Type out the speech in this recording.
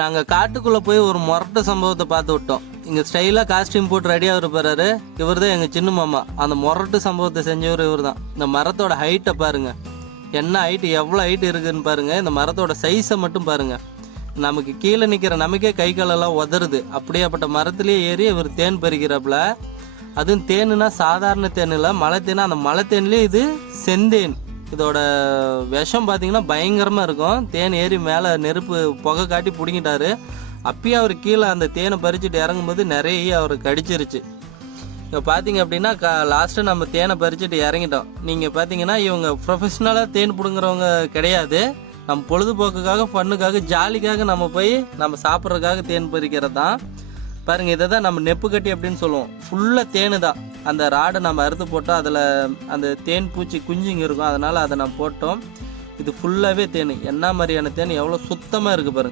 நாங்கள் காட்டுக்குள்ளே போய் ஒரு முரட்டு சம்பவத்தை பார்த்து விட்டோம். இங்கே ஸ்டைலாக காஸ்டியூம் போட்டு ரெடியாக இருப்பாரு. இவர் தான் எங்கள் சின்ன மாமா. அந்த முரட்டு சம்பவத்தை செஞ்சவர் இவர் தான். இந்த மரத்தோட ஹைட்டை பாருங்கள், என்ன ஹைட்டு, எவ்வளோ ஹைட்டு இருக்குதுன்னு பாருங்கள். இந்த மரத்தோட சைஸை மட்டும் பாருங்கள். நமக்கு கீழே நிற்கிற நமக்கே கை காலெல்லாம் உதறுது. அப்படியேப்பட்ட மரத்துலேயே ஏறி இவர் தேன் பறிக்கிறாப்புல. அதுவும் தேனுனா சாதாரண தேன் இல்லை, மலை தேனா. அந்த மலை தேன்லேயே இது செந்தேன். இதோட விஷம் பார்த்தீங்கன்னா பயங்கரமாக இருக்கும். தேன் ஏறி மேலே நெருப்பு புகை காட்டி பிடிங்கிட்டாரு. அப்பயே அவர் கீழே அந்த தேனை பறிச்சுட்டு இறங்கும்போது நிறைய அவருக்கு கடிச்சிருச்சு. இப்போ பார்த்தீங்க அப்படின்னா லாஸ்ட்டு நம்ம தேனை பறிச்சுட்டு இறங்கிட்டோம். நீங்கள் பார்த்தீங்கன்னா இவங்க ப்ரொஃபஷ்னலாக தேன் பிடுங்குறவங்க கிடையாது. நம்ம பொழுதுபோக்குக்காக, ஃபன்னுக்காக, ஜாலிக்காக நம்ம போய் நம்ம சாப்பிட்றதுக்காக தேன் பறிக்கிறது தான். பாருங்கள், இதை தான் நம்ம நெப்பு கட்டி அப்படின்னு சொல்லுவோம். ஃபுல்லாக தேனு தான். அந்த ராடை நம்ம அறுத்து போட்டோம், அதில் அந்த தேன் பூச்சி குஞ்சுங்க இருக்கும், அதனால் அதை நம்ம போட்டோம். இது ஃபுல்லாகவே தேன். என்ன மாதிரியான தேன், எவ்வளோ சுத்தமாக இருக்குது பாருங்கள்.